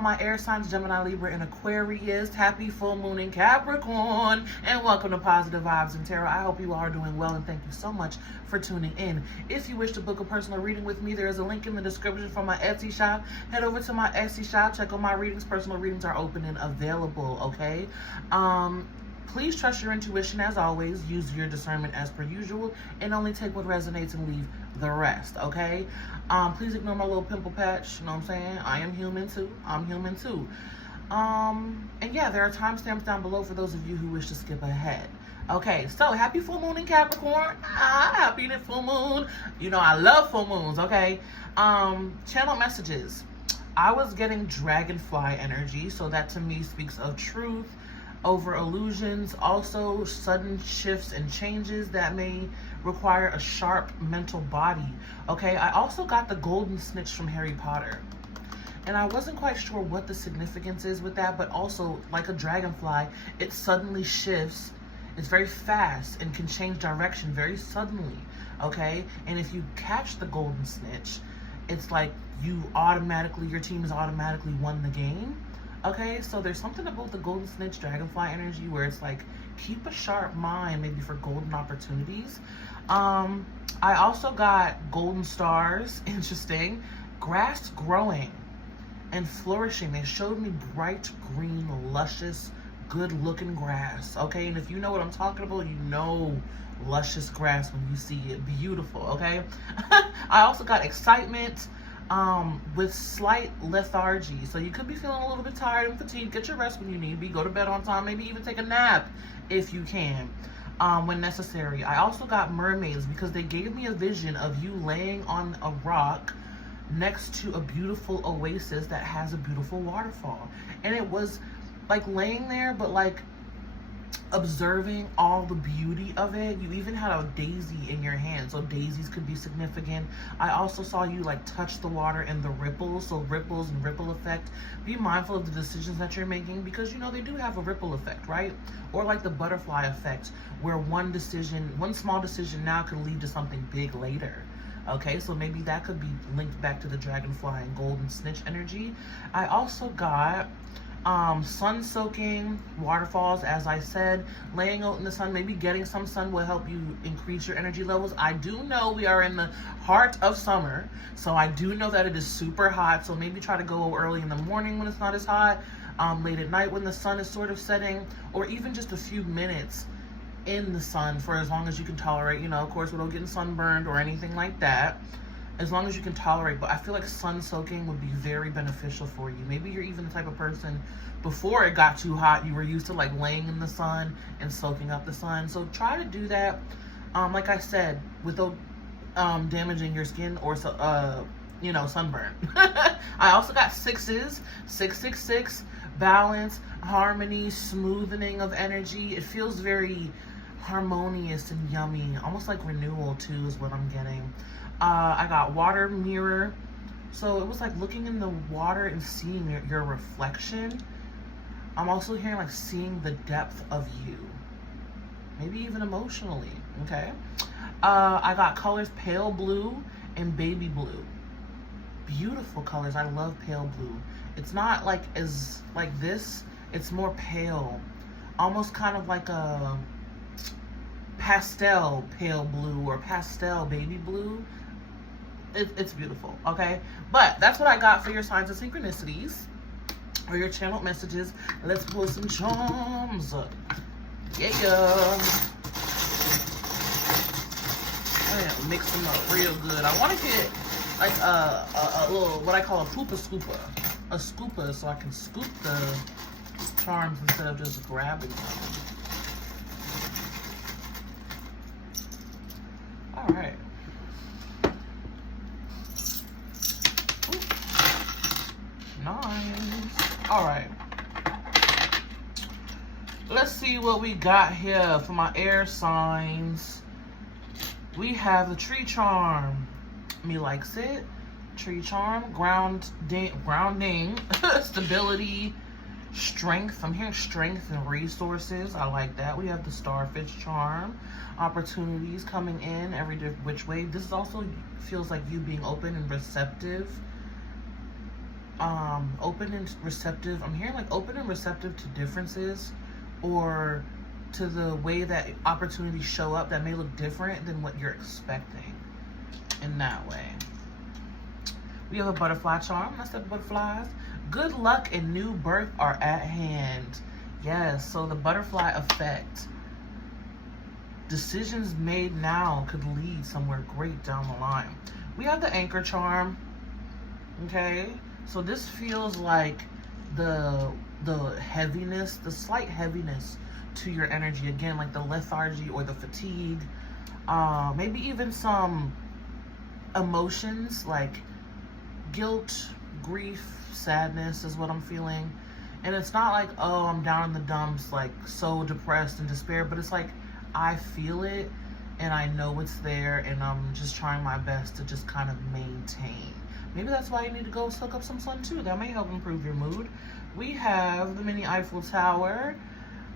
My air signs, Gemini, Libra, and Aquarius. Happy full moon in Capricorn, and welcome to Positive Vibes and Tarot. I hope you all are doing well, and thank you so much for tuning in. If you wish to book a personal reading with me, there is a link in the description for my Etsy shop. Head over to my Etsy shop, check out my readings. Personal readings are open and available, okay? Please trust your intuition as always. Use your discernment as per usual, and only take what resonates and leave the rest, okay? Please ignore my little pimple patch. You know what I'm saying? I am human too. I'm human too. And yeah, there are timestamps down below for those of you who wish to skip ahead. Okay, so happy full moon in Capricorn. Happy full moon. You know I love full moons, okay? Channel messages. I was getting dragonfly energy, so that to me speaks of truth over illusions, also sudden shifts and changes that may require a sharp mental body. Okay, I also got the golden snitch from Harry Potter, and I wasn't quite sure what the significance is with that, but also like a dragonfly, it suddenly shifts. It's very fast and can change direction very suddenly, okay? And if you catch the golden snitch, it's like your team has automatically won the game. Okay, so there's something about the golden snitch dragonfly energy where it's like, keep a sharp mind maybe for golden opportunities. I also got golden stars, interesting. Grass growing and flourishing. They showed me bright green, luscious, good looking grass. Okay, and if you know what I'm talking about, you know luscious grass when you see it. Beautiful, okay? I also got excitement, with slight lethargy. So you could be feeling a little bit tired and fatigued. Get your rest when you need be. Go to bed on time. Maybe even take a nap if you can, when necessary. I also got mermaids because they gave me a vision of you laying on a rock next to a beautiful oasis that has a beautiful waterfall. And it was like laying there, but like observing all the beauty of it. You even had a daisy in your hand, so daisies could be significant. I also saw you like touch the water and the ripples, so ripples and ripple effect. Be mindful of the decisions that you're making, because you know they do have a ripple effect, right? Or like the butterfly effect, where one small decision now could lead to something big later. Okay, so maybe that could be linked back to the dragonfly and golden snitch energy. I also got sun soaking, waterfalls, as I said, laying out in the sun, maybe getting some sun will help you increase your energy levels. I do know we are in the heart of summer, so I do know that it is super hot, so maybe try to go early in the morning when it's not as hot, late at night when the sun is sort of setting, or even just a few minutes in the sun for as long as you can tolerate, you know, of course, without getting sunburned or anything like that. As long as you can tolerate, but I feel like sun soaking would be very beneficial for you. Maybe you're even the type of person, before it got too hot, you were used to like laying in the sun and soaking up the sun. So try to do that, like I said, without damaging your skin or you know, sunburn. I also got sixes, 666, balance, harmony, smoothing of energy. It feels very harmonious and yummy, almost like renewal too is what I'm getting. I got water mirror, so it was like looking in the water and seeing your reflection. I'm also hearing like seeing the depth of you, maybe even emotionally, okay? I got colors pale blue and baby blue. Beautiful colors. I love pale blue. It's not like as like this, it's more pale, almost kind of like a pastel pale blue or pastel baby blue. It's beautiful, okay? But that's what I got for your signs of synchronicities or your channeled messages. Let's pull some charms. Yeah. I'm gonna mix them up real good. I want to get like a little, what I call a poopa scooper. A scooper, so I can scoop the charms instead of just grabbing them. All right. Nice. All right. Let's see what we got here for my air signs. We have the tree charm. Me likes it. Tree charm, grounding, stability, strength. I'm hearing strength and resources. I like that. We have the starfish charm. Opportunities coming in every which way. This also feels like you being open and receptive. open and receptive. I'm hearing like open and receptive to differences, or to the way that opportunities show up that may look different than what you're expecting in that way. We have a butterfly charm. That's the butterflies. Good luck and new birth are at hand. Yes, so the butterfly effect. Decisions made now could lead somewhere great down the line. We have the anchor charm. Okay, so this feels like the heaviness, the slight heaviness to your energy. Again, like the lethargy or the fatigue. Maybe even some emotions like guilt, grief, sadness is what I'm feeling. And it's not like, oh, I'm down in the dumps, like so depressed and despair, but it's like I feel it and I know it's there, and I'm just trying my best to just kind of maintain. Maybe that's why you need to go soak up some sun too. That may help improve your mood. We have the mini Eiffel Tower.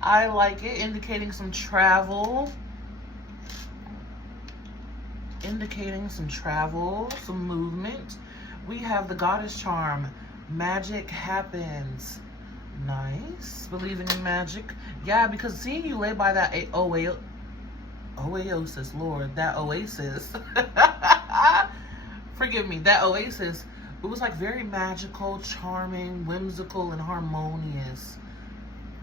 I like it, indicating some travel. Indicating some travel, some movement. We have the goddess charm. Magic happens. Nice. Believing in magic. Yeah, because seeing you lay by that oasis, Lord, that oasis. Forgive me, that oasis. It was like very magical, charming, whimsical, and harmonious.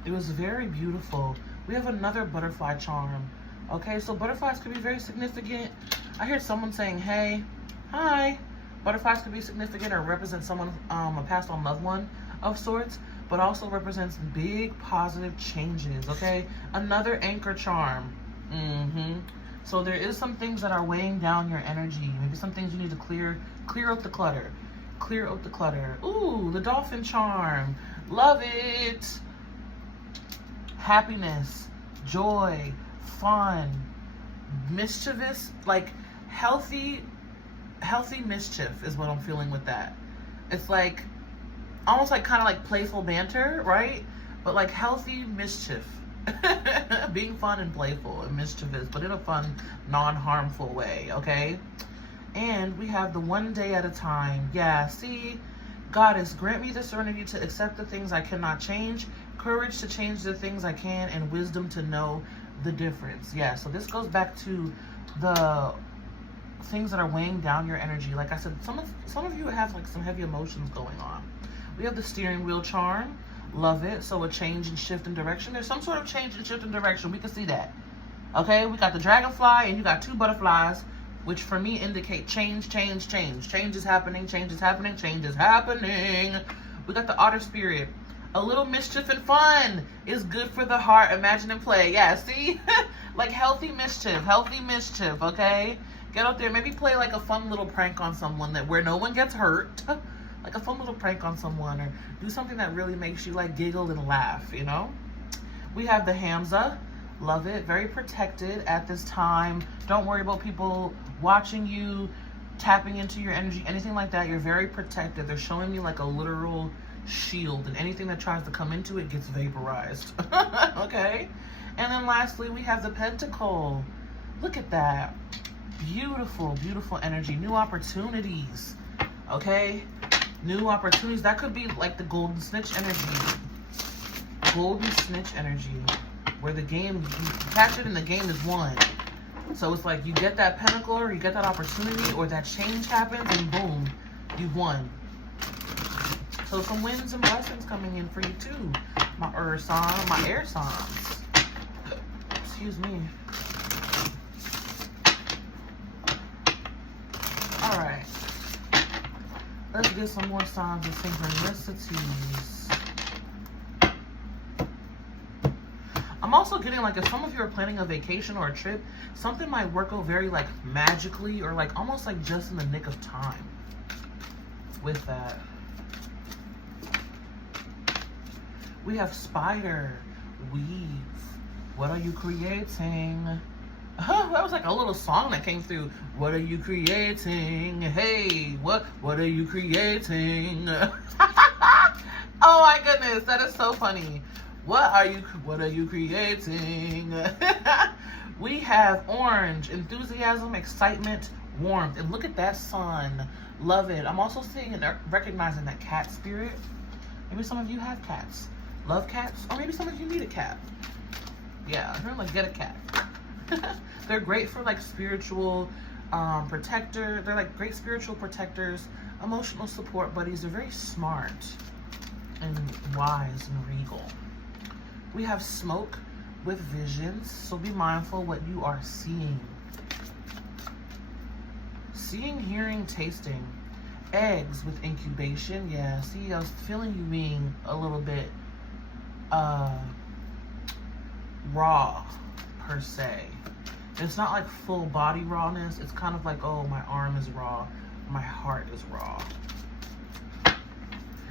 It was very beautiful. We have another butterfly charm. Okay, so butterflies could be very significant. I hear someone saying, hey, hi. Butterflies could be significant or represent someone, a passed on loved one of sorts, but also represents big positive changes, okay? Another anchor charm. So there is some things that are weighing down your energy. Maybe some things you need to clear out the clutter. Clear out the clutter. Ooh, the dolphin charm. Love it. Happiness, joy, fun, mischievous, like healthy mischief is what I'm feeling with that. It's like almost like kind of like playful banter, right? But like healthy mischief. Being fun and playful and mischievous, but in a fun, non-harmful way, okay? And we have the one day at a time. Yeah, see, Goddess, grant me the serenity to accept the things I cannot change, courage to change the things I can, and wisdom to know the difference. Yeah, so this goes back to the things that are weighing down your energy. Like I said, some of you have like some heavy emotions going on. We have the steering wheel charm. Love it. So a change and shift in direction. There's some sort of change and shift in direction. We can see that. Okay, we got the dragonfly and you got two butterflies, which for me indicate change, change, change. Change is happening, change is happening, change is happening. We got the otter spirit. A little mischief and fun is good for the heart. Imagine and play. Yeah, see? Like healthy mischief, okay? Get out there, maybe play like a fun little prank on someone where no one gets hurt. Like a fun little prank on someone, or do something that really makes you like giggle and laugh, you know? We have the Hamza. Love it. Very protected at this time. Don't worry about people watching you, tapping into your energy, anything like that. You're very protected. They're showing you like a literal shield, and anything that tries to come into it gets vaporized. Okay? And then lastly, we have the Pentacle. Look at that. Beautiful, beautiful energy. New opportunities. Okay? New opportunities. That could be like the golden snitch energy. Golden snitch energy. Where the game, you catch it and the game is won. So it's like you get that pentacle, or you get that opportunity, or that change happens, and boom, you've won. So some wins and blessings coming in for you too. My earth sign, my air signs. Excuse me. All right. Let's get some more signs of synchronicities. I'm also getting like if some of you are planning a vacation or a trip, something might work out very like magically, or like almost like just in the nick of time with that. We have spider, weave. What are you creating? That was like a little song that came through. What are you creating? Hey, what are you creating? Oh my goodness, that is so funny. What are you creating? We have orange, enthusiasm, excitement, warmth. And look at that sun. Love it. I'm also seeing and recognizing that cat spirit. Maybe some of you have cats. Love cats. Or maybe some of you need a cat. Yeah, I'm like, get a cat. They're great for like spiritual protector. They're like great spiritual protectors, emotional support buddies. They're very smart and wise and regal. We have smoke with visions, so be mindful what you are seeing. Seeing, hearing, tasting. Eggs with incubation. Yeah, see, I was feeling you being a little bit raw per se. It's not like full body rawness. It's kind of like, oh, my arm is raw, my heart is raw.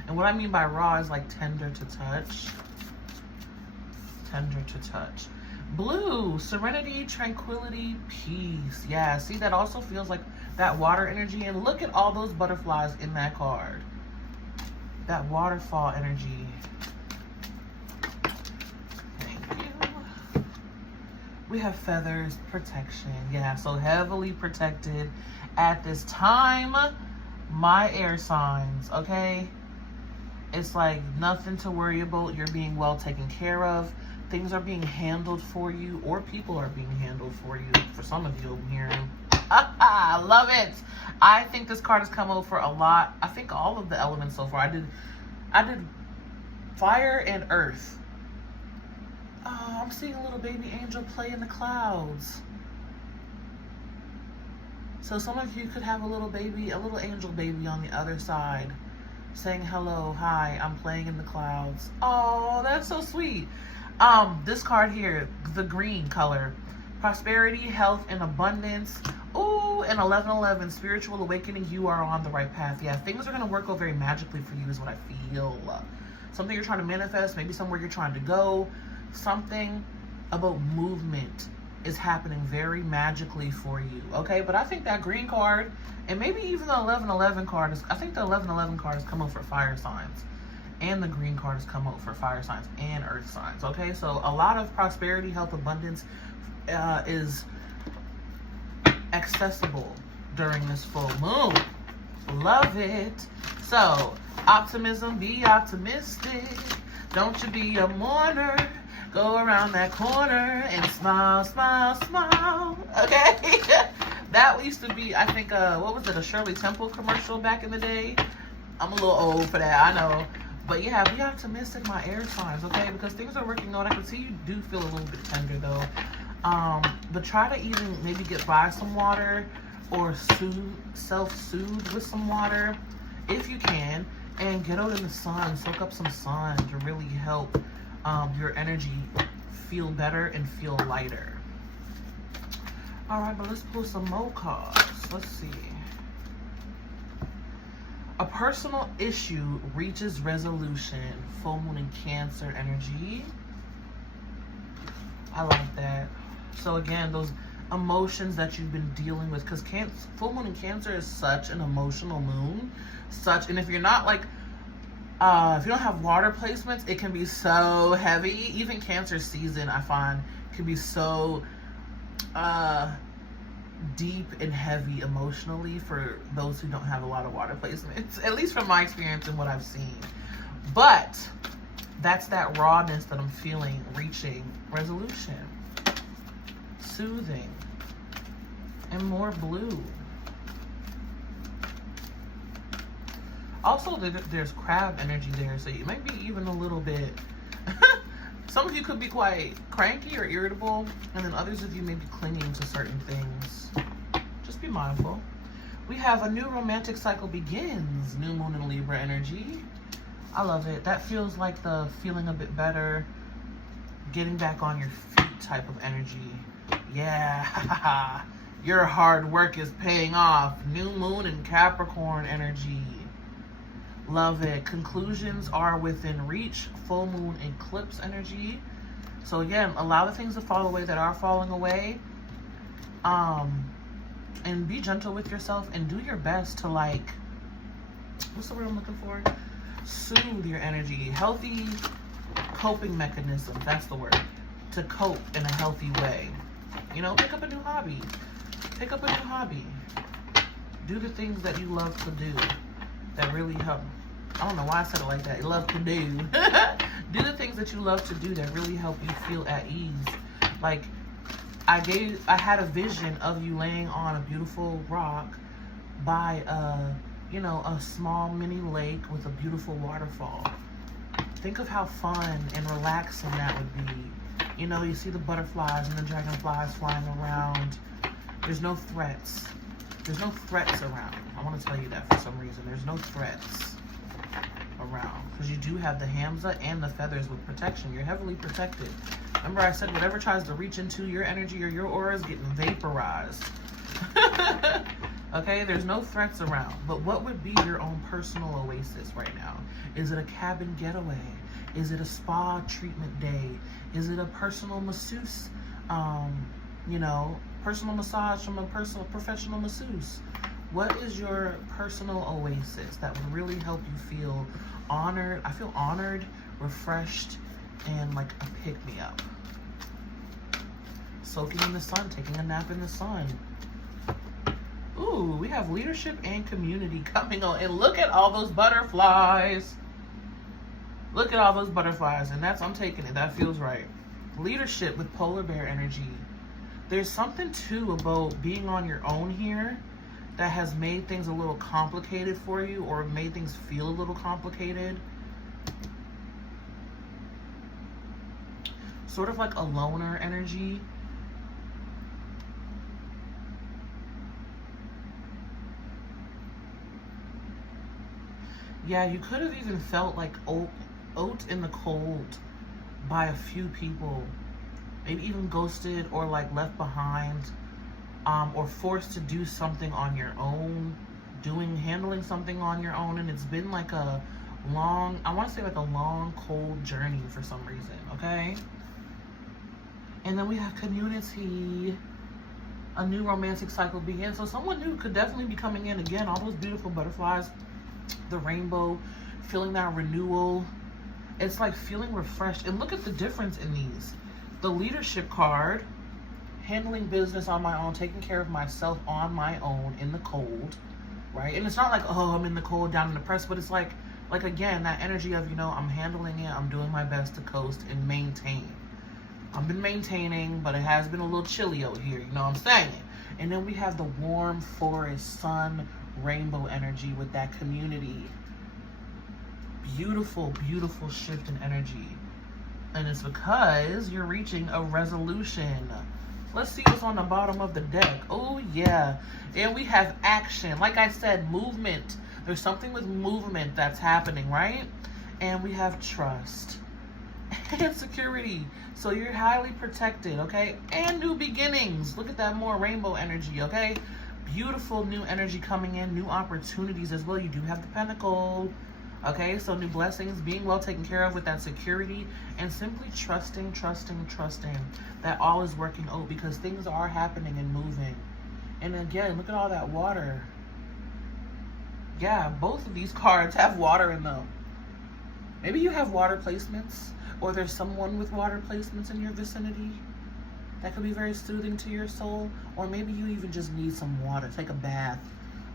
And what I mean by raw is like tender to touch. Tender to touch. Blue, serenity, tranquility, peace. Yeah, see, that also feels like that water energy. And look at all those butterflies in that card. That waterfall energy. Thank you. We have feathers, protection. Yeah, so heavily protected at this time. My air signs, okay? It's like nothing to worry about. You're being well taken care of. Things are being handled for you, or people are being handled for you. For some of you, I'm hearing. I love it. I think this card has come out for a lot. I think all of the elements so far. I did fire and earth. Oh, I'm seeing a little baby angel play in the clouds. So some of you could have a little baby, a little angel baby on the other side, saying hello, hi, I'm playing in the clouds. Oh, that's so sweet. This card here, the green color, prosperity, health, and abundance. Ooh, and 1111, spiritual awakening. You are on the right path. Yeah, things are going to work out very magically for you is what I feel. Something you're trying to manifest, maybe somewhere you're trying to go. Something about movement is happening very magically for you, okay? But I think that green card, and maybe even the 1111 card, I think the 1111 card has come out for fire signs. And the green card has come out for fire signs and earth signs, okay? So a lot of prosperity, health, abundance is accessible during this full moon. Love it. So, optimism, be optimistic. Don't you be a mourner. Go around that corner and smile, smile, smile. Okay? That used to be, I think, what was it, a Shirley Temple commercial back in the day? I'm a little old for that, I know. But yeah, be optimistic, my air signs, okay? Because things are working out. I can see you do feel a little bit tender, though. But try to even maybe get by some water or self-soothe with some water if you can. And get out in the sun, soak up some sun to really help your energy feel better and feel lighter. All right, but let's pull some more cards. Let's see. A personal issue reaches resolution. Full moon in Cancer energy. I like that. So again, those emotions that you've been dealing with, because full moon in Cancer is such an emotional moon. And if you're not like, if you don't have water placements, it can be so heavy. Even Cancer season, I find, can be so deep and heavy emotionally for those who don't have a lot of water placements, at least from my experience and what I've seen. But that's that rawness that I'm feeling reaching resolution, soothing, and more blue. Also, there's crab energy there, so you might be even a little bit some of you could be quite cranky or irritable, and then others of you may be clinging to certain things. Just be mindful. We have a new romantic cycle begins. New moon in Libra energy. I love it. That feels like the feeling a bit better, getting back on your feet type of energy. Yeah, your hard work is paying off. New moon in Capricorn energy. Love it. Conclusions are within reach. Full moon eclipse energy. So again, allow the things to fall away that are falling away. And be gentle with yourself and do your best to, like, what's the word I'm looking for? Soothe your energy. Healthy coping mechanism. That's the word. To cope in a healthy way. You know, pick up a new hobby. Pick up a new hobby. Do the things that you love to do that really help. I don't know why I said it like that. You love to do. Do the things that you love to do that really help you feel at ease. Like, I had a vision of you laying on a beautiful rock by a small mini lake with a beautiful waterfall. Think of how fun and relaxing that would be. You know, you see the butterflies and the dragonflies flying around. There's no threats. There's no threats around. I want to tell you that for some reason. There's no threats around. Because you do have the Hamza and the feathers with protection. You're heavily protected. Remember I said whatever tries to reach into your energy or your aura is getting vaporized. Okay, there's no threats around. But what would be your own personal oasis right now? Is it a cabin getaway? Is it a spa treatment day? Is it a personal masseuse? Personal massage from a professional masseuse? What is your personal oasis that would really help you feel honored? I feel honored, refreshed, and like a pick-me-up. Soaking in the sun, taking a nap in the sun. Ooh, we have leadership and community coming on. And look at all those butterflies. Look at all those butterflies. And I'm taking it. That feels right. Leadership with polar bear energy. There's something too about being on your own here that has made things a little complicated for you, or made things feel a little complicated. Sort of like a loner energy. Yeah, you could have even felt like oat in the cold by a few people. Maybe even ghosted or like left behind, or forced to do something on your own, handling something on your own. And it's been like a long, I want to say like a long, cold journey for some reason, okay? And then we have community. A new romantic cycle begins. So someone new could definitely be coming in again. All those beautiful butterflies, the rainbow, feeling that renewal. It's like feeling refreshed. And look at the difference in these. The leadership card, handling business on my own, taking care of myself on my own in the cold, right? And it's not like, oh, I'm in the cold, down in the press, but it's like again, that energy of, I'm handling it, I'm doing my best to coast and maintain. I've been maintaining, but it has been a little chilly out here, you know what I'm saying? And then we have the warm forest, sun, rainbow energy with that community. Beautiful, beautiful shift in energy. And it's because you're reaching a resolution. Let's see what's on the bottom of the deck. Oh, yeah. And we have action. Like I said, movement. There's something with movement that's happening, right? And we have trust and security. So you're highly protected, okay? And new beginnings. Look at that more rainbow energy, okay? Beautiful new energy coming in. New opportunities as well. You do have the pentacle. Okay, so new blessings, being well taken care of with that security, and simply trusting that all is working out, because things are happening and moving. And again, look at all that water. Yeah, both of these cards have water in them. Maybe you have water placements, or there's someone with water placements in your vicinity that could be very soothing to your soul. Or maybe you even just need some water. Take a bath,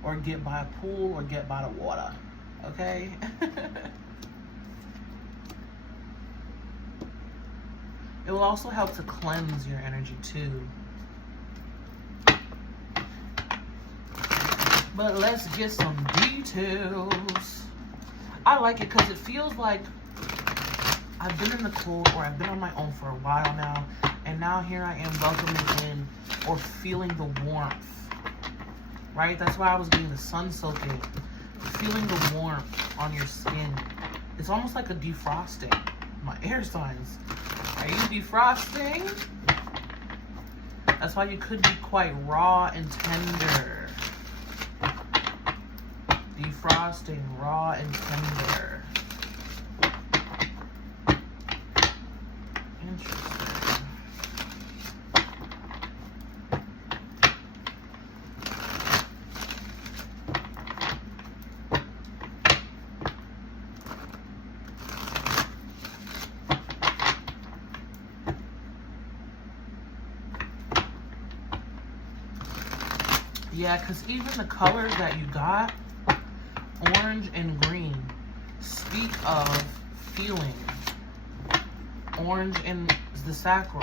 or get by a pool, or get by the water. Okay? It will also help to cleanse your energy too. But let's get some details. I like it because it feels like I've been in the cold, or I've been on my own for a while now, and now here I am welcoming in or feeling the warmth. Right? That's why I was getting the sun soaking. Feeling the warmth on your skin. It's almost like a defrosting. My air signs. Are you defrosting? That's why you could be quite raw and tender. Defrosting, raw and tender. Interesting. Yeah, because even the colors that you got, orange and green, speak of feeling. Orange is the sacral.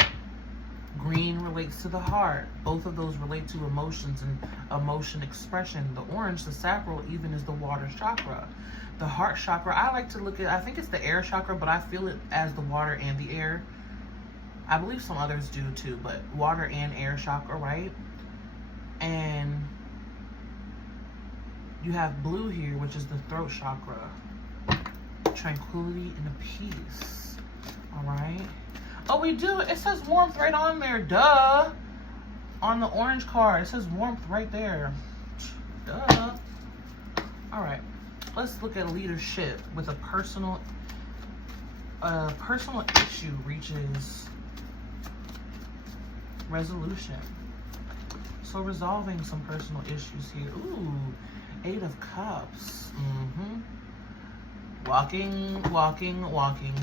Green relates to the heart. Both of those relate to emotions and emotion expression. The orange, the sacral, even is the water chakra. The heart chakra, I like to look at, I think it's the air chakra, but I feel it as the water and the air. I believe some others do too, but water and air chakra, right? And you have blue here, which is the throat chakra. Tranquility and peace. All right. Oh, we do. It says warmth right on there. Duh. On the orange card, it says warmth right there. Duh. All right. Let's look at leadership with a personal issue reaches resolution. So resolving some personal issues here. Ooh, 8 of Cups. Walking,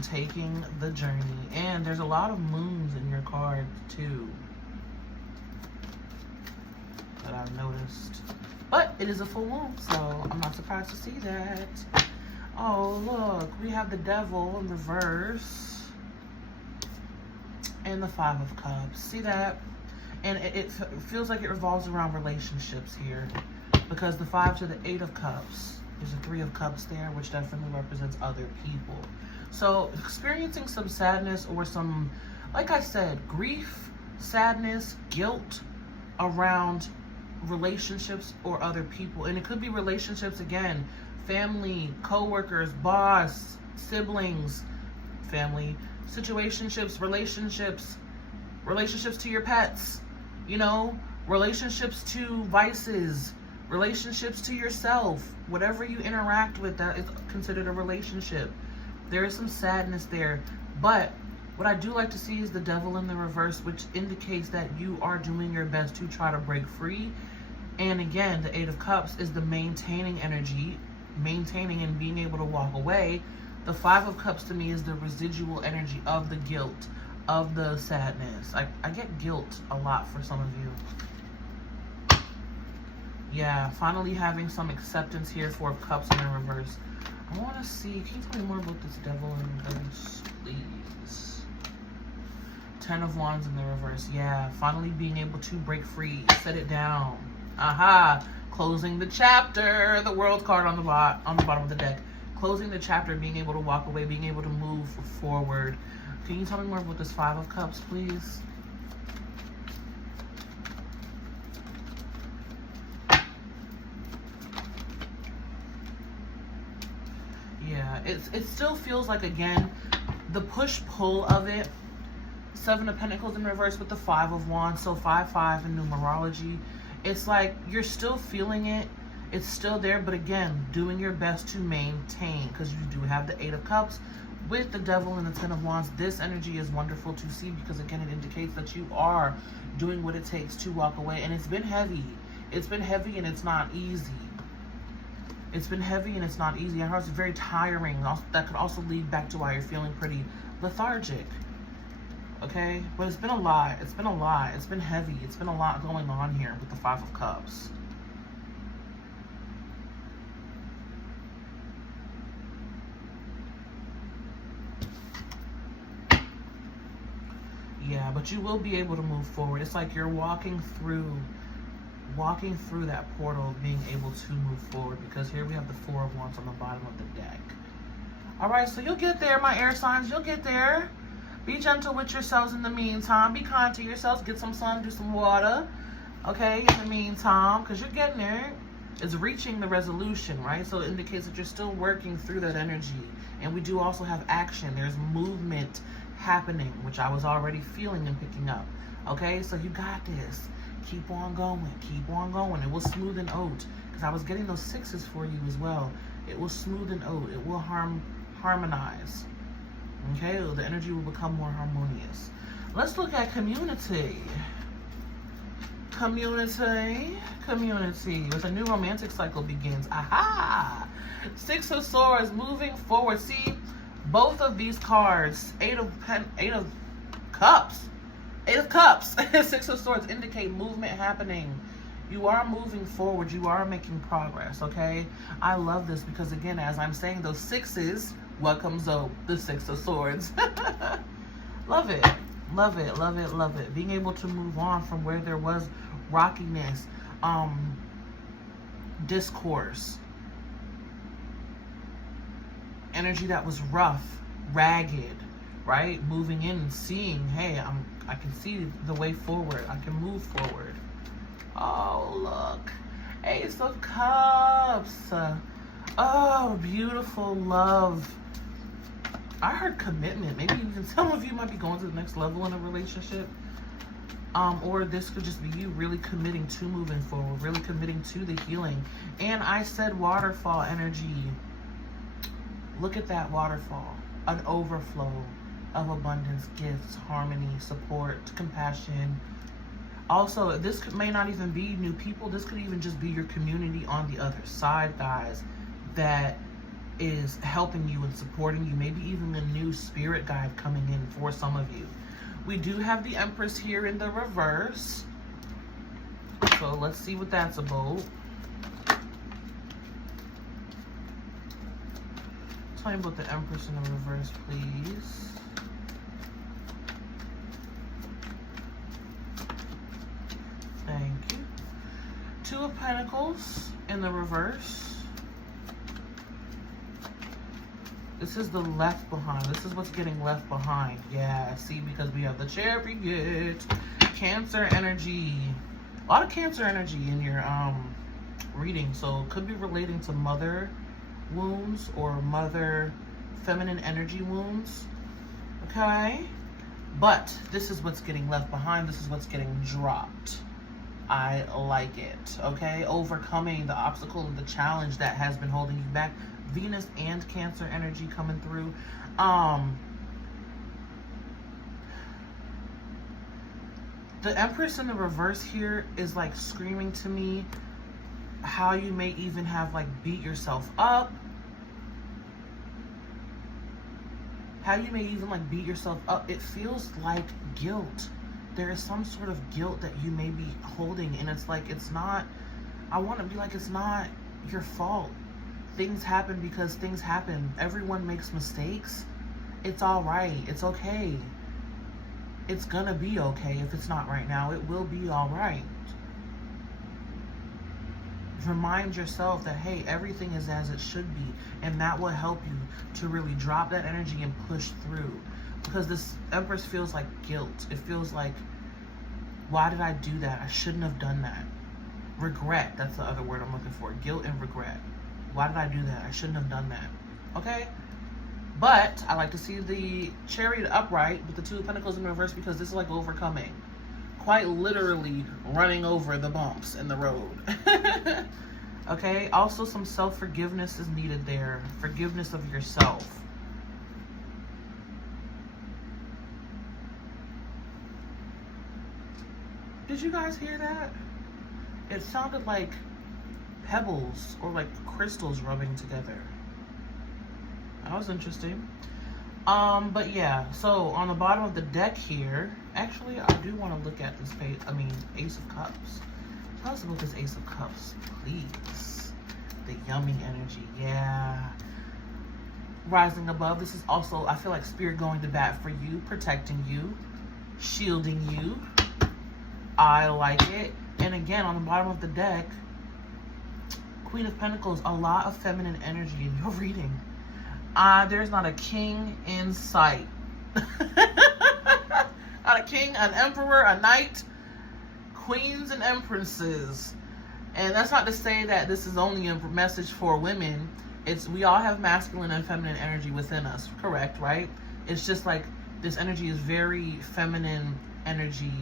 taking the journey. And there's a lot of moons in your card too that I've noticed. But it is a full moon, so I'm not surprised to see that. Oh, look, we have the Devil in reverse and the 5 of Cups. See that? And it feels like it revolves around relationships here, because the 5 to the 8 of Cups. There's a 3 of Cups there, which definitely represents other people. So experiencing some sadness or some, like I said, grief, sadness, guilt around relationships or other people. And it could be relationships again, family, co-workers, boss, siblings, family, situationships, relationships to your pets, you know, relationships to vices, relationships to yourself. Whatever you interact with, that is considered a relationship. There is some sadness there. But what I do like to see is the Devil in the reverse, which indicates that you are doing your best to try to break free. And again, the 8 of Cups is the maintaining energy, maintaining and being able to walk away. The 5 of Cups to me is the residual energy of the guilt, of the sadness. I get guilt a lot for some of you. Yeah, finally having some acceptance here. 4 of Cups in the reverse. I want to see, can you tell me more about this Devil in reverse, please? 10 of Wands in the reverse. Yeah, finally being able to break free, set it down. Aha, closing the chapter. The World card on the bottom of the deck. Closing the chapter, being able to walk away, being able to move forward. Can you tell me more about this 5 of Cups, please? Yeah, it still feels like, again, the push-pull of it. 7 of Pentacles in reverse with the 5 of Wands. So 5-5 in numerology. It's like you're still feeling it. It's still there, but again, doing your best to maintain, because you do have the 8 of Cups with the Devil and the 10 of Wands. This energy is wonderful to see, because again, it indicates that you are doing what it takes to walk away. And it's been heavy. It's been heavy and it's not easy. It's been heavy and it's not easy. And it's very tiring. That could also lead back to why you're feeling pretty lethargic. Okay? But it's been a lot. It's been a lot. It's been heavy. It's been a lot going on here with the 5 of Cups. Yeah, but you will be able to move forward. It's like you're walking through that portal, being able to move forward, because here we have the 4 of Wands on the bottom of the deck. All right, so you'll get there, my air signs. You'll get there. Be gentle with yourselves in the meantime. Be kind to yourselves. Get some sun, do some water, okay, in the meantime, because you're getting there. It's reaching the resolution, right? So it indicates that you're still working through that energy. And we do also have action. There's movement happening, which I was already feeling and picking up. Okay, so you got this. Keep on going. Keep on going. It will smoothen out, because I was getting those 6s for you as well. It will smoothen out. It will harmonize. Okay, the energy will become more harmonious. Let's look at community. Community. As a new romantic cycle begins. Aha! 6 of Swords, moving forward. See, both of these cards, 8 of Cups, 6 of Swords indicate movement happening You are moving forward. You are making progress, okay? I love this because, again, as I'm saying, those sixes, what comes up? The Six of Swords. Love it. Love it. Love it. Love it. Being able to move on from where there was rockiness, discourse, energy that was rough, ragged, right? Moving in and seeing, hey, I can see the way forward. I can move forward. Oh, look. Ace of Cups. Oh, beautiful love. I heard commitment. Maybe even some of you might be going to the next level in a relationship. Or this could just be you really committing to moving forward, really committing to the healing. And I said waterfall energy. Look at that waterfall. An overflow of abundance, gifts, harmony, support, compassion. Also, this may not even be new people. This could even just be your community on the other side, guys, that is helping you and supporting you. Maybe even a new spirit guide coming in for some of you. We do have the Empress here in the reverse. So let's see what that's about. Tell me about the Empress in the reverse, please. Thank you. Two of Pentacles in the reverse. This is the left behind. This is what's getting left behind. Yeah, see, because we have the Chariot. Cancer energy. A lot of Cancer energy in your reading. So it could be relating to mother wounds or mother feminine energy wounds. Okay? But this is what's getting left behind. This is what's getting dropped. I like it. Okay? Overcoming the obstacle and the challenge that has been holding you back. Venus and Cancer energy coming through. The Empress in the reverse here is like screaming to me how you may even have like beat yourself up. How you may even like beat yourself up. It feels like guilt. There is some sort of guilt that you may be holding, and it's like, it's not, I want to be like, it's not your fault. Things happen because things happen. Everyone makes mistakes. It's all right. It's okay. It's gonna be okay. If it's not right now, it will be all right. Remind yourself that, hey, everything is as it should be, and that will help you to really drop that energy and push through. Because this Empress feels like guilt. It feels like, why did I do that? I shouldn't have done that. Regret, that's the other word I'm looking for. Guilt and regret. Why did I do that? I shouldn't have done that. Okay? But I like to see the Chariot upright with the Two of Pentacles in reverse, because this is like overcoming. Quite literally running over the bumps in the road. Okay? Also, some self-forgiveness is needed there. Forgiveness of yourself. Did you guys hear that? It sounded like pebbles or like crystals rubbing together. That was interesting. But yeah, so on the bottom of the deck here, actually I do want to look at this page. I mean, Ace of Cups. Tell us about this Ace of Cups, please. The yummy energy, yeah. Rising above, this is also, I feel like Spirit going to bat for you, protecting you, shielding you. I like it. And again, on the bottom of the deck, Queen of Pentacles, a lot of feminine energy in your reading. There's not a king in sight. Not a king, an emperor, a knight, queens and empresses. And that's not to say that this is only a message for women. We all have masculine and feminine energy within us, correct, right? It's just like this energy is very feminine energy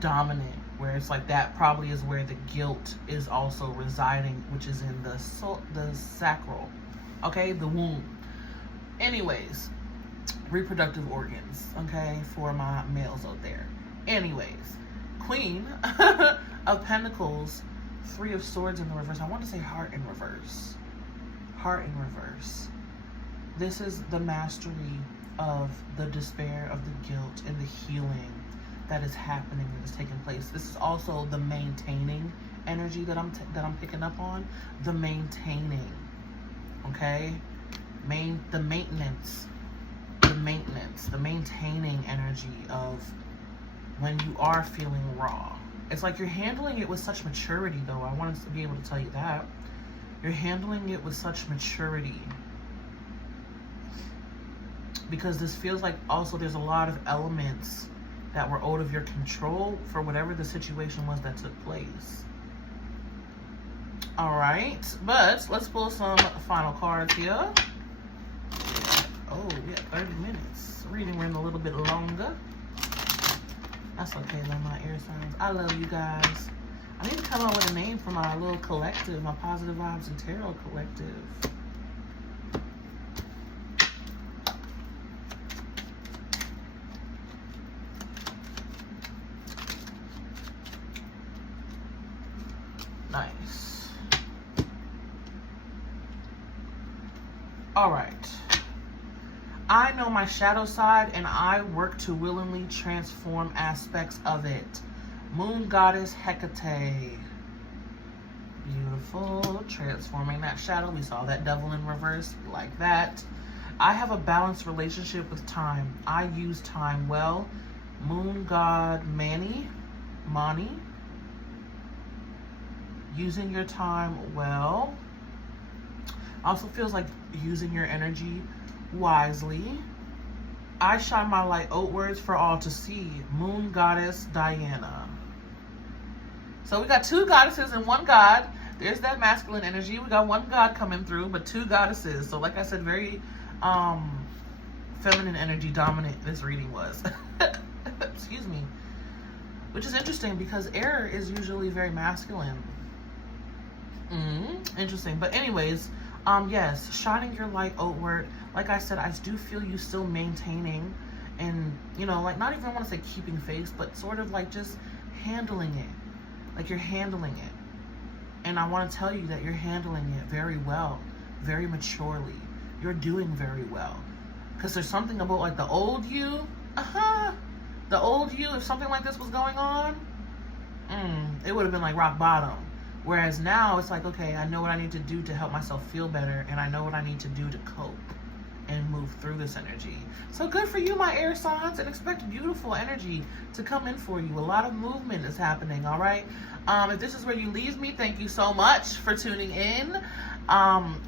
dominant, where it's like that probably is where the guilt is also residing, which is in the sacral, okay, the womb. Anyways, reproductive organs, okay, for my males out there. Anyways, Queen of Pentacles, Three of Swords in the reverse. I want to say Heart in reverse. Heart in reverse. This is the mastery of the despair, of the guilt, and the healing that is happening, that is taking place. This is also the maintaining energy that I'm picking up on. The maintaining, okay? The maintenance, the maintaining energy of when you are feeling raw. It's like you're handling it with such maturity, though. I wanted to be able to tell you that. You're handling it with such maturity. Because this feels like also there's a lot of elements that were out of your control for whatever the situation was that took place. All right, but let's pull some final cards here. Oh, we have 30 minutes. Reading ran a little bit longer. That's okay though, my air signs. I love you guys. I need to come up with a name for my little collective, my Positive Vibes and Tarot collective. Nice. All right. I know my shadow side, and I work to willingly transform aspects of it. Moon Goddess Hecate. Beautiful. Transforming that shadow. We saw that devil in reverse, like that. I have a balanced relationship with time. I use time well. Moon God Mani. Using your time well. Also feels like using your energy wisely. I shine my light outwards for all to see. Moon Goddess Diana. So we got two goddesses and one god. There's that masculine energy. We got one god coming through, but two goddesses. So like I said, very feminine energy dominant this reading was. Excuse me. Which is interesting because air is usually very masculine. Interesting. But anyways, yes, shining your light outward. Like I said, I do feel you still maintaining and, you know, like not even want to say keeping face, but sort of like just handling it. Like you're handling it. And I want to tell you that you're handling it very well, very maturely. You're doing very well. Because there's something about like the old you. The old you, if something like this was going on, it would have been like rock bottom. Whereas now it's like, okay, I know what I need to do to help myself feel better, and I know what I need to do to cope and move through this energy. So good for you, my air signs, and expect beautiful energy to come in for you. A lot of movement is happening, all right? If this is where you leave me, thank you so much for tuning in.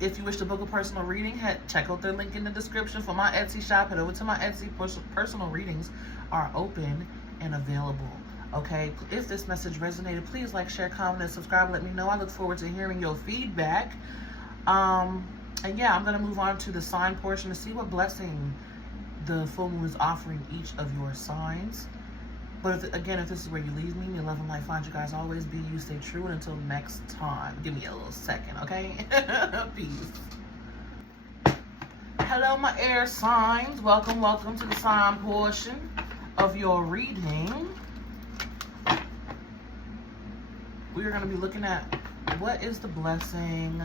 If you wish to book a personal reading, check out the link in the description for my Etsy shop. Head over to my Etsy. Personal readings are open and available. Okay, if this message resonated, please like, share, comment, and subscribe. Let me know. I look forward to hearing your feedback. And yeah, I'm going to move on to the sign portion to see what blessing the full moon is offering each of your signs. But if this is where you leave me, may love and light find you guys always. Be you, stay true, and until next time, give me a little second, okay? Peace. Hello, my air signs. Welcome to the sign portion of your reading. We are going to be looking at what is the blessing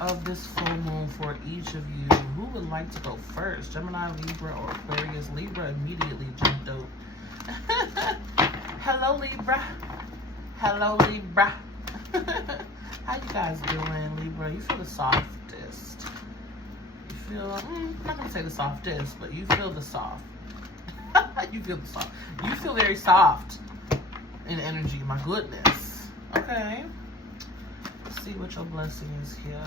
of this full moon for each of you. Who would like to go first? Gemini, Libra, or Aquarius? Libra immediately jumped out. Hello, Libra. Hello, Libra. How you guys doing, Libra? You feel the softest. You feel, I'm not going to say the softest, but you feel the soft. You feel the soft. You feel very soft in energy. My goodness. Okay, let's see what your blessing is here,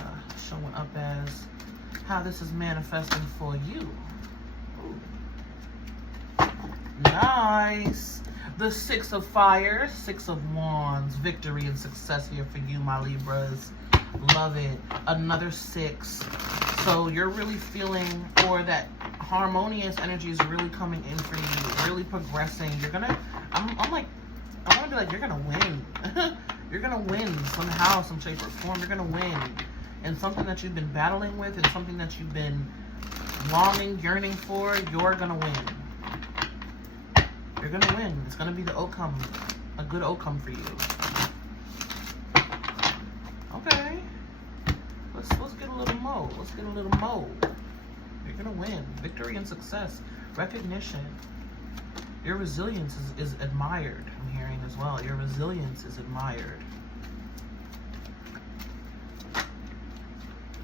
showing up as how this is manifesting for you. Ooh. Nice. The Six of Fire, Six of Wands, victory and success here for you, my Libras. Love it. Another 6. So you're really feeling, or that harmonious energy is really coming in for you, really progressing. You're gonna, I'm like, I want to be like, you're gonna win. You're going to win somehow, some shape or form. You're going to win. And something that you've been battling with and something that you've been longing, yearning for, you're going to win. You're going to win. It's going to be the outcome, a good outcome for you. Okay. Let's get a little more. Let's get a little more. You're going to win. Victory and success. Recognition. Your resilience is admired, I'm hearing as well. Your resilience is admired.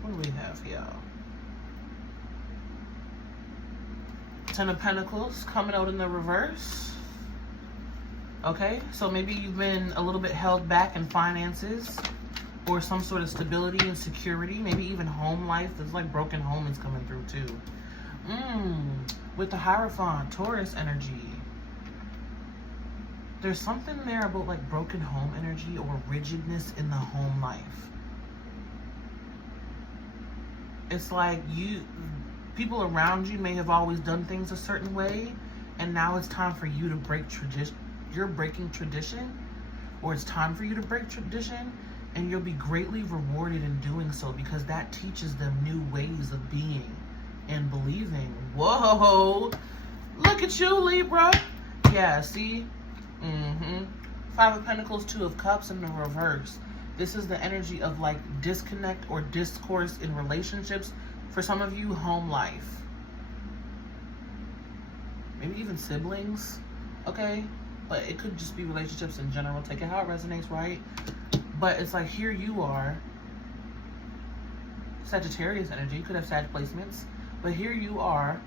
What do we have here? Ten of Pentacles coming out in the reverse. Okay, so maybe you've been a little bit held back in finances or some sort of stability and security. Maybe even home life. It's like broken home is coming through too. With the Hierophant, Taurus energy. There's something there about like broken home energy or rigidness in the home life. It's like people around you may have always done things a certain way, and now it's time for you to break tradition. You're breaking tradition, or it's time for you to break tradition, and you'll be greatly rewarded in doing so because that teaches them new ways of being and believing. Whoa, look at you, Libra. Yeah, see? Five of Pentacles, Two of Cups in the reverse. This is the energy of like disconnect or discourse in relationships. For some of you, home life. Maybe even siblings, okay? But it could just be relationships in general. Take it how it resonates, right? But it's like here you are. Sagittarius energy. You could have Sag placements. But here you are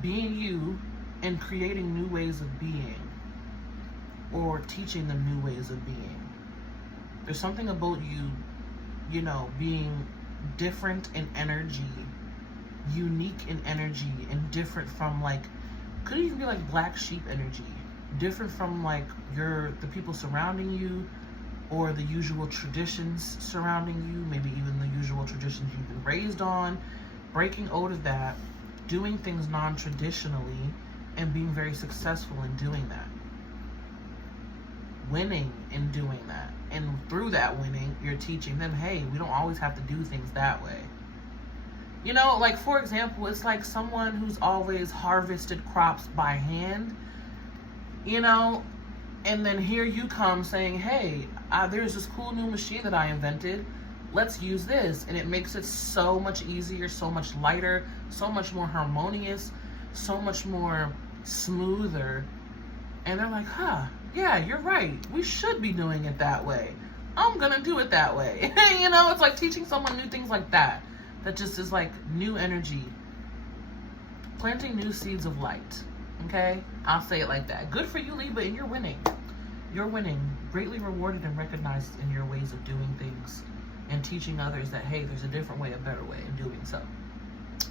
being you and creating new ways of being. Or teaching them new ways of being. There's something about you, you know, being different in energy, unique in energy, and different from like, could even be like black sheep energy, different from like the people surrounding you, or the usual traditions surrounding you, maybe even the usual traditions you've been raised on, breaking out of that, doing things non-traditionally, and being very successful in doing that. Winning in doing that. And through that winning, you're teaching them, hey, we don't always have to do things that way. You know, like for example, it's like someone who's always harvested crops by hand, you know, and then here you come saying, hey, there's this cool new machine that I invented. Let's use this. And it makes it so much easier, so much lighter, so much more harmonious, so much more smoother. And they're like, huh, yeah, you're right. We should be doing it that way. I'm gonna do it that way. You know, it's like teaching someone new things like that. That just is like new energy. Planting new seeds of light. Okay? I'll say it like that. Good for you, Libra, and you're winning. You're winning. Greatly rewarded and recognized in your ways of doing things. And teaching others that, hey, there's a different way, a better way in doing so.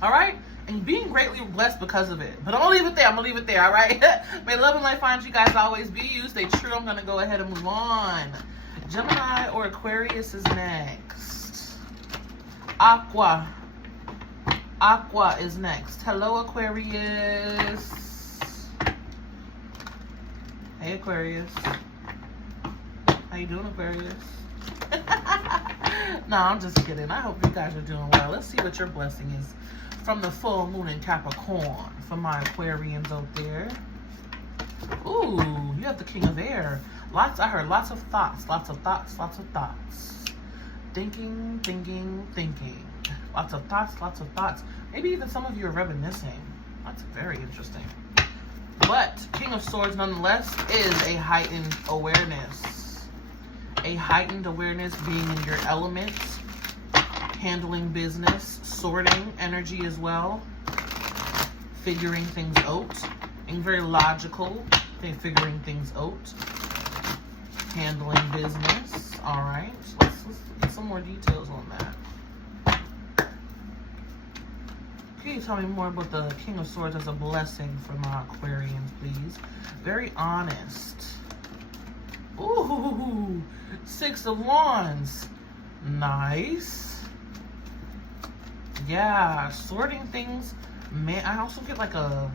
All right? And being greatly blessed because of it. But I'm going to leave it there. All right? May love and light find you guys always be you. Stay true. I'm going to go ahead and move on. Gemini or Aquarius is next. Aqua is next. Hello, Aquarius. Hey, Aquarius. How you doing, Aquarius? No, I'm just kidding. I hope you guys are doing well. Let's see what your blessing is from the full moon in Capricorn for my Aquarians out there. Ooh, you have the King of Air. I heard lots of thoughts. Thinking. Lots of thoughts. Maybe even some of you are reminiscing. That's very interesting. But King of Swords, nonetheless, is a heightened awareness. A heightened awareness, being in your element, handling business, sorting energy as well, figuring things out, being very logical, figuring things out, handling business. All right, let's get some more details on that. Can you tell me more about the King of Swords as a blessing for my Aquarians, please? Very honest. Ooh, Six of Wands. Nice. Yeah, sorting things. I also get like a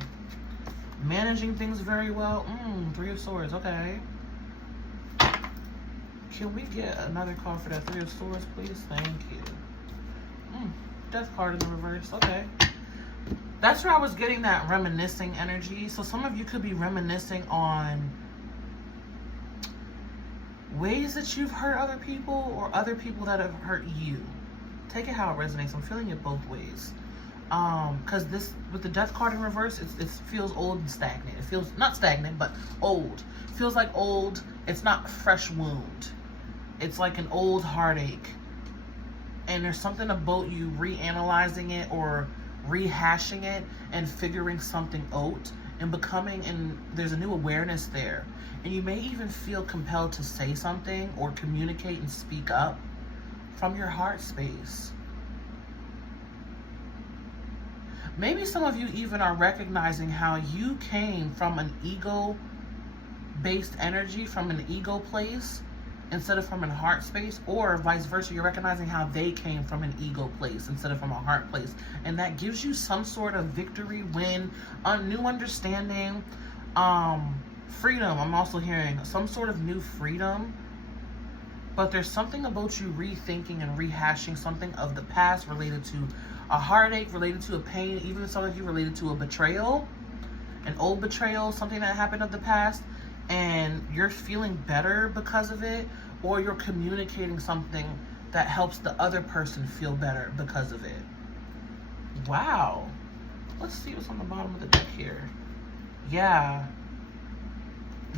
managing things very well. Three of Swords, okay. Can we get another card for that Three of Swords, please? Thank you. Death card in the reverse, okay. That's where I was getting that reminiscing energy. So some of you could be reminiscing on ways that you've hurt other people or other people that have hurt you. Take it how it resonates. I'm feeling it both ways. Because this, with the Death card in reverse, it feels old and stagnant. It feels, not stagnant, but old. It feels like old. It's not fresh wound. It's like an old heartache. And there's something about you reanalyzing it or rehashing it and figuring something out and becoming, and there's a new awareness there. And you may even feel compelled to say something or communicate and speak up from your heart space. Maybe some of you even are recognizing how you came from an ego-based energy, from an ego place, instead of from a heart space, or vice versa. You're recognizing how they came from an ego place instead of from a heart place. And that gives you some sort of victory, win, a new understanding, freedom. I'm also hearing some sort of new freedom. But there's something about you rethinking and rehashing something of the past related to a heartache, related to a pain, even some of you related to a betrayal, an old betrayal, something that happened of the past, and you're feeling better because of it, or you're communicating something that helps the other person feel better because of it. Wow. Let's see what's on the bottom of the deck here. Yeah.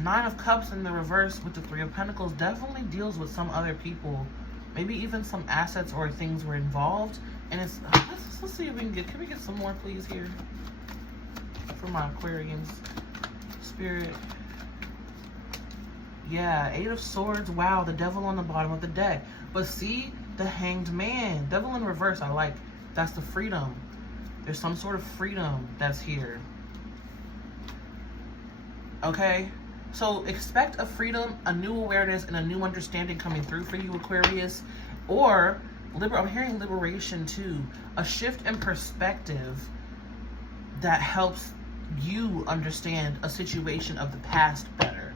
9 of Cups in the reverse with the 3 of Pentacles definitely deals with some other people. Maybe even some assets or things were involved. And it's, let's see if we can we get some more please here for my Aquarians. Spirit. Yeah, 8 of Swords. Wow, the Devil on the bottom of the deck. But see, the Hanged Man. Devil in reverse, I like. That's the freedom. There's some sort of freedom that's here. Okay? So expect a freedom, a new awareness, and a new understanding coming through for you, Aquarius. Or, I'm hearing liberation too. A shift in perspective that helps you understand a situation of the past better.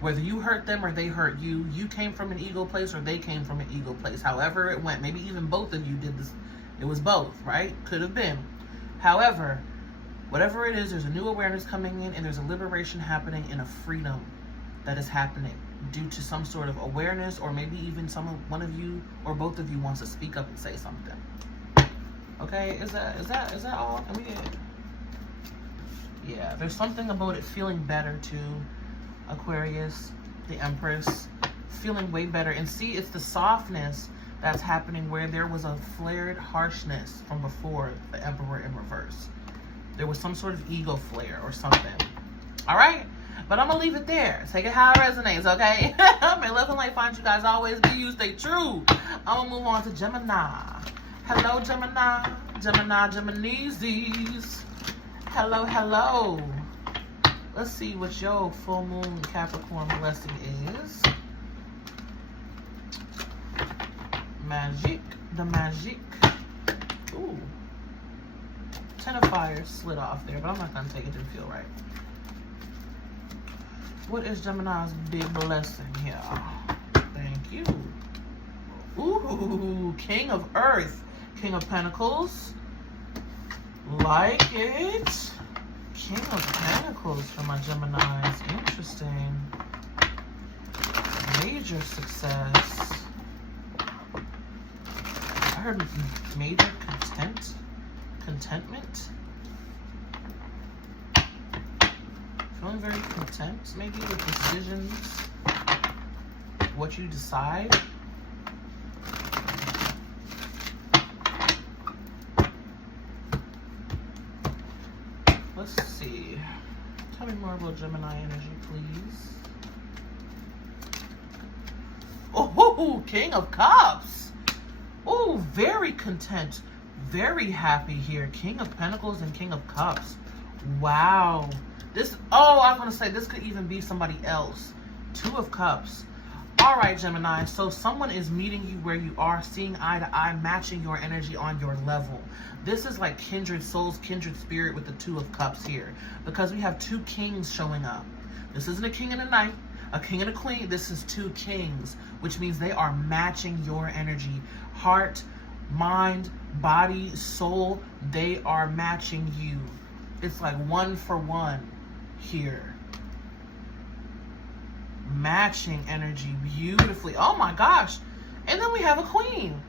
Whether you hurt them or they hurt you, you came from an ego place or they came from an ego place. However it went, maybe even both of you did this. It was both, right? Could have been. However, whatever it is, there's a new awareness coming in and there's a liberation happening and a freedom that is happening due to some sort of awareness, or maybe even one of you or both of you wants to speak up and say something. Okay, is that all? Can we get it? Yeah, there's something about it feeling better too, Aquarius, the Empress, feeling way better. And see, it's the softness that's happening where there was a flared harshness from before the Emperor in reverse. There was some sort of ego flare or something. All right? But I'm going to leave it there. Take it how it resonates, okay? May love and light find you guys always. Be you. Stay true. I'm going to move on to Gemini. Hello, Gemini. Gemini, Geminises. Hello, hello. Let's see what your full moon Capricorn blessing is. Magic. The magic. Ooh. 10 of Fire slid off there, but I'm not going to take it. It didn't feel right. What is Gemini's big blessing here? Thank you. Ooh, King of Earth. King of Pentacles. Like it. King of Pentacles for my Geminis. Interesting. Major success. I heard major contentment. Feeling very content, maybe, with decisions, what you decide. Let's see. Tell me more about Gemini energy, please. Oh, King of Cups. Oh, very content. Very happy here. King of Pentacles and King of Cups. Wow. This, oh, I was going to say, this could even be somebody else. 2 of Cups. All right, Gemini. So someone is meeting you where you are, seeing eye to eye, matching your energy on your level. This is like kindred souls, kindred spirit with the 2 of Cups here. Because we have 2 kings showing up. This isn't a king and a knight, a king and a queen. This is 2 kings, which means they are matching your energy. Heart, mind, body, soul, they are matching you. It's like 1 for 1 here. Matching energy beautifully. Oh my gosh. And then we have a queen.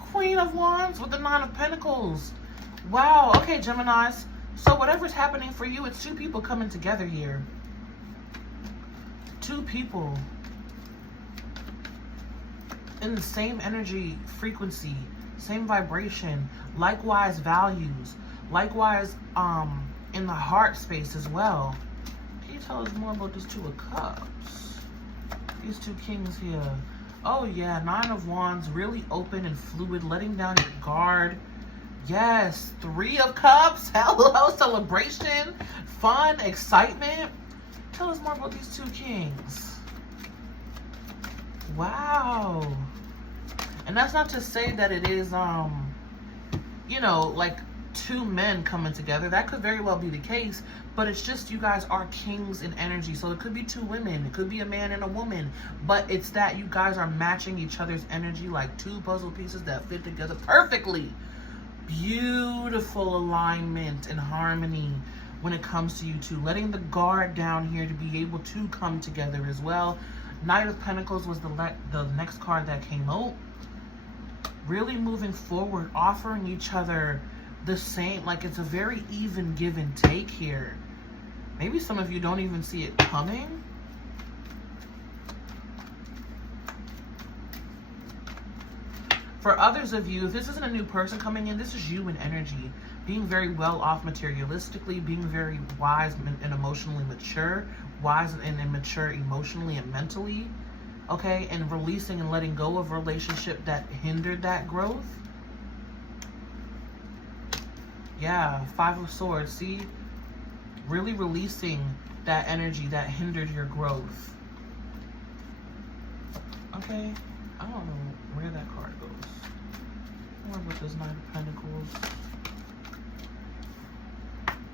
Queen of Wands with the 9 of Pentacles. Wow. Okay, Geminis. So whatever's happening for you, it's 2 people coming together here. 2 people. in the same energy frequency, same vibration, likewise values, likewise in the heart space as well. Can you tell us more about this Two of Cups? These two kings here. Oh yeah, Nine of Wands, really open and fluid, letting down your guard. Yes, Three of Cups. Hello, celebration, fun, excitement. Tell us more about these two kings. Wow. And that's not to say that it is, you know, like two men coming together. That could very well be the case, but it's just you guys are kings in energy. So it could be two women, it could be a man and a woman, but it's that you guys are matching each other's energy like two puzzle pieces that fit together perfectly. Beautiful alignment and harmony when it comes to you two. Letting the guard down here to be able to come together as well. Knight of Pentacles was the next card that came out. Really moving forward, offering each other the same, like it's a very even give and take here. Maybe some of you don't even see it coming. For others of you, if this isn't a new person coming in, this is you in energy. Being very well off materialistically, being very wise and emotionally mature, wise and mature emotionally and mentally, okay? And releasing and letting go of a relationship that hindered that growth. Yeah, Five of Swords, see? Really releasing that energy that hindered your growth. Okay, I don't know where that card goes. What about this Knight of Pentacles?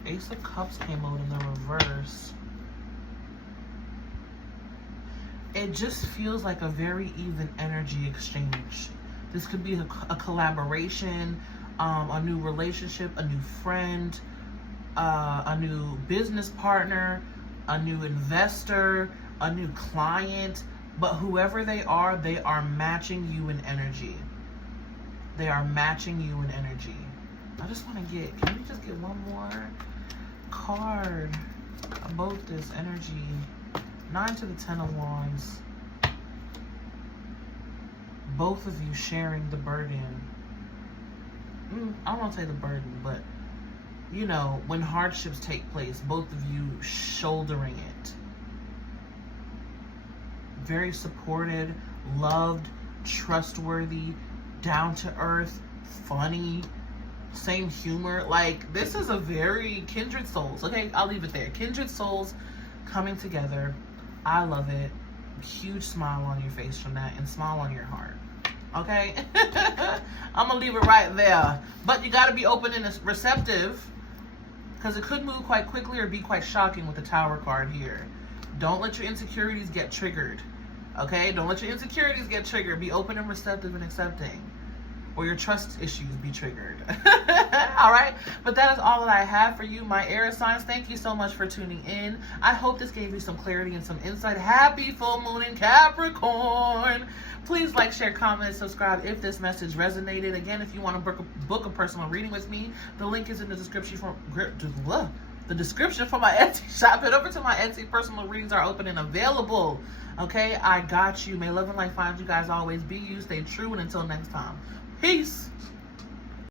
Ace of Cups came out in the reverse. It just feels like a very even energy exchange. This could be a collaboration, a new relationship, a new friend, a new business partner, a new investor, a new client. But whoever they are matching you in energy. They are matching you in energy. I just want to get, can we just get one more card about this energy? 9 to the 10 of Wands. Both of you sharing the burden. I don't want to say the burden, but you know, when hardships take place, both of you shouldering it. Very supported, loved, trustworthy, down to earth, funny, same humor. Like, this is a very kindred souls. Okay, I'll leave it there. Kindred souls coming together. I love it. Huge smile on your face from that, and smile on your heart. Okay? I'm gonna leave it right there. But you gotta be open and receptive, because it could move quite quickly or be quite shocking with the Tower card here. Don't let your insecurities get triggered. Okay? Don't let your insecurities get triggered. Be open and receptive and accepting. Or your trust issues be triggered. All right? But that is all that I have for you, my air signs. Thank you so much for tuning in. I hope this gave you some clarity and some insight. Happy full moon in Capricorn. Please like, share, comment, subscribe if this message resonated. Again, if you want to book a personal reading with me, the link is in the description for my Etsy shop. Head over to my Etsy. Personal readings are open and available. Okay, I got you. May love and light find you guys always. Be you, stay true, and until next time, peace.